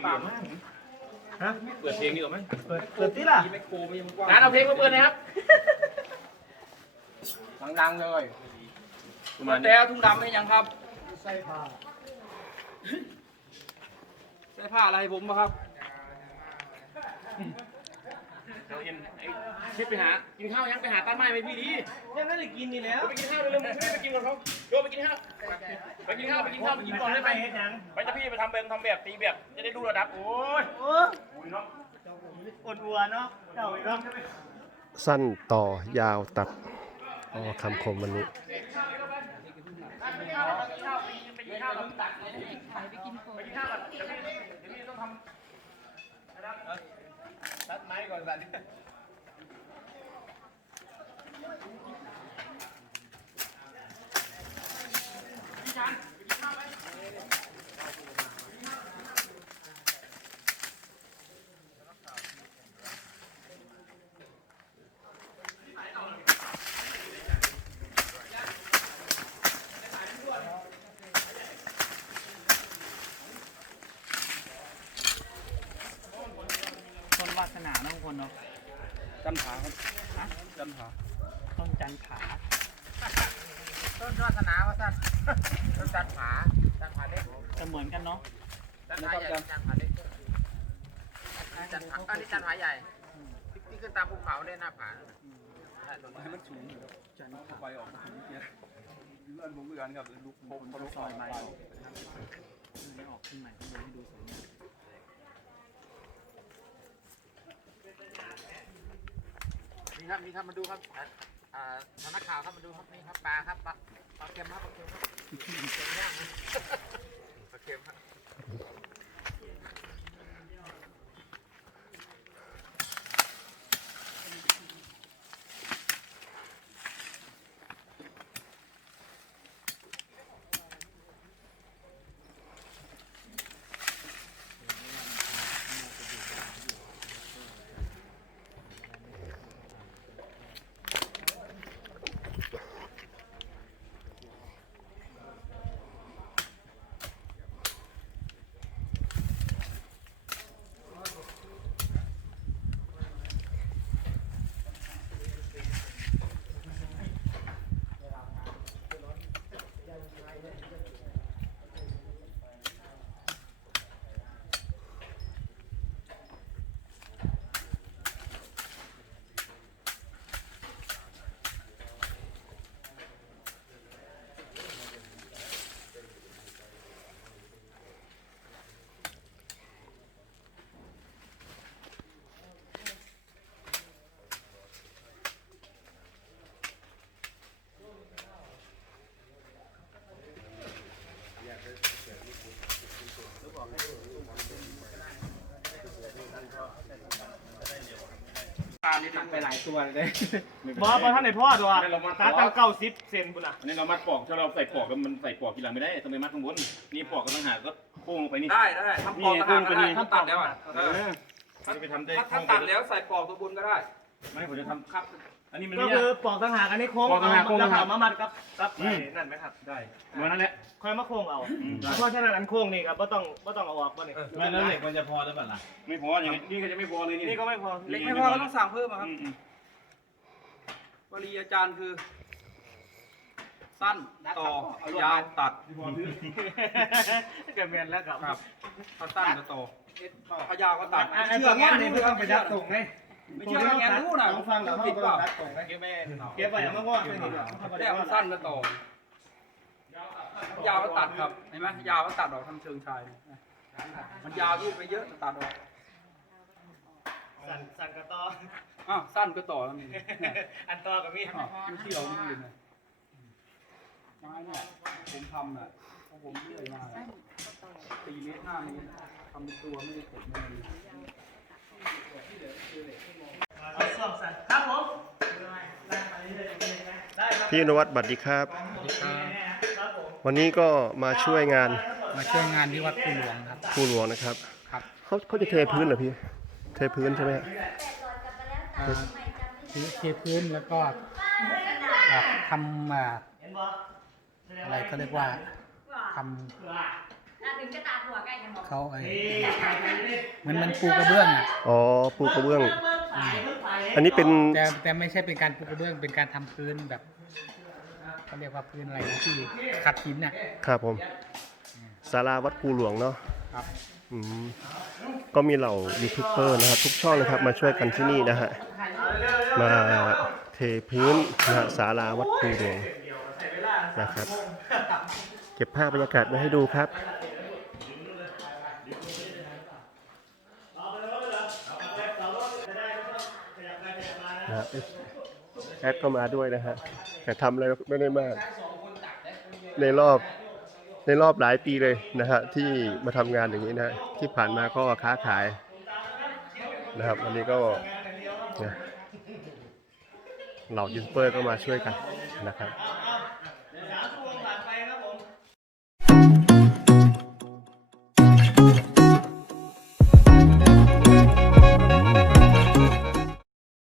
งดีกว่ามากฮะเปิดเพลงดีกว่าไหมเปิดเปิดที่ล่ะ ไม่งานเอาเพลงมาเปิดนะครับดังๆเลยปต้แต่ทุ่งดำไม่ยังครับ ใส่ผ้า ใส่ผ้าอะไรผมครับ เราเห็นไอ้ชิปไปหา กินข้าวยังไปหาต้นไม้ไหมพี่ดียังไม่ได้กินนี่แล้วไปกินข้าวเร็วๆมึงไม่ไปกินกับเขาโยไปกินข้าวไปกินข้าวไปกินข้าวไปกินก่อนได้ไหมเฮ็ดหยังไปจะพี่ไปทำเป็นทำแบบตีแบบจะได้ดูระดับโอ้ยโอ้อุ้ยเนาะอดวัวเนาะเจ้าอีกเนาะสั้นต่อยาวตัดอ๋อคำคมวันนี้ ดไม้ก่อนสัน คนวาสนาเนาะคนเนาะ จันผาครับจันผาต้นจันขาต้นวาสนาว่าสั้นต้นจันผาจันผาเล็กจะเหมือนกันเนาะจันผาใหญ่จันผาเล็กจันผาอันนี้จันผาใหญ่ที่ขึ้นตามภูเขาเนี่ยหน้าผาให้มันสูงจันผาไปออกเนี่ยเลื่อนผมเหมือนกับลุกพกลุกซอยไม้ออกไม่ออกขึ้นใหม่ข้างบนให้ดูสวยงาม ครับนี่ครับมาดูครับอ่านักข่าวครับมาดูครับนี่ครับปลาครับปลาปลาเค็มครับปลาเค็มครับเค็มย่างนะปานี่ไปหลายตัวเลยบอสบอสท่านไหนพ่อตัวตาตั้งเก้าสิบเซนบุญอะอันนี้เรามัดปอกถ้าเราใส่ปอกแล้วมันใส่ปอกทีหลังไม่ได้ต้องไปมัดข้างบนนี่ปอกก็ต้องหาก็โค้งลงไปนี่ได้ได้ทำปอกต่างหากก็ได้ถ้าตัดแล้วอะเออจะไปทำได้ถ้าตัดแล้วใส่ปอกตัวบนก็ได้ ไม่ผมจะทำครับ อันนี้มันก็ไม่คืยาอก ปอกต่างหากอันนี้โค้งปอกต่างหากโค้ง แล้วต่างหากเอามามัดกับกับอืมไอ้นั่นไหมครับ ได้วันนั้นแหละ ค่อยมาโค้งเอา อืมได้ เพราะฉะนั้นอันโค้งนี่ครับก็ต้องก็ต้องเอาออกบ่นี่ไม่แล้วเหล็กมันจะพอหรือเปล่าล่ะไม่พออย่างนี้นี่ก็จะไม่พอเลยนี่ นี่ก็ไม่พอเล็กไม่พอก็ต้องสั่งเพิ่มอะครับอืมอืมวลีอาจารย์คือ สั้นต่อยาวตัดเกิดเมียนแล้วครับ ครับถ้าสั้นก็ต่อถ้ายาวก็ตัดอันไม่นี้เชื่อแง่แง่นี่นี่ไม่ไม่ต้ต้อองงไปไปดัดัดดตตรรงงไง ไม่เชื่อแง่รู้นะลองฟังแล้วผิดเปล่าดัดตรงไงแม่เก็บไว้เอามาว่าไม่นี่เดี๋ยวแล้วมันสั้นก็ต่อยาวก็ตัดครับเห็นไหมยาวก็ตัดออกทำเชิงชายนะมันยาวยืดไปเยอะตัดออกสั่นสั่นกระต่ออ้าวสั้นก็ต่อแล้วนี่เนี่ยอันต่อกับมีดอ้าวไม่เที่ยวไม่ยืนเลยไม้เนี่ยผมทำน่ะเพราะผมเลื่อยมาตีเมตรห้าเมตรทำเป็นตัวไม่ได้กดไม่ได้ เอาส่วงสั่นครับผมได้ครับพี่นวัดบัตรดีครับครับผมวันนี้ก็มาช่วยงานมาช่วยงานที่วัดภูหลวงครับผู้หลวงนะครับครับเขาเขาจะเทพื้นเหรอพี่ เทพื้นใช่ไหมฮะอ่าทีเทพื้นแล้วก็อ่าทำอ่าเห็นบ่อะไรเขาเรียกว่าทถึงจะตาถั่วใกล้กันหมดเขาไอ้เหมันมันปูกระเบื้องอะอ๋อปูกระเบื้อง อันนี้เป็นแต่แต่ไม่ใช่เป็นการปูกระเบื้องเป็นการทำพื้นแบบเขาเรียกว่าพื้นอะไรนะที่ขัดหินน่ะครับผมศาลาวัดภูหลวงเนาะครับอืมก็มีเหล่ายูทูบเบอร์นะครับทุกช่องนะครับมาช่วยกันที่นี่นะฮะมาเทพื้นนะฮะศาลาวัดภูหลวงนะครับ เก็บภาพบรรยากาศมาให้ดูครับ ฮะแอดก็มาด้วยนะฮะแต่ทำอะไรไม่ได้มาก ในรอบในรอบหลายปีเลยนะฮะที่มาทำงานอย่างนี้นะที่ผ่านมาก็ค้าขายนะครับวันนี้ก็เหล่ายูทูบเบอร์ก็มาช่วยกันนะครับ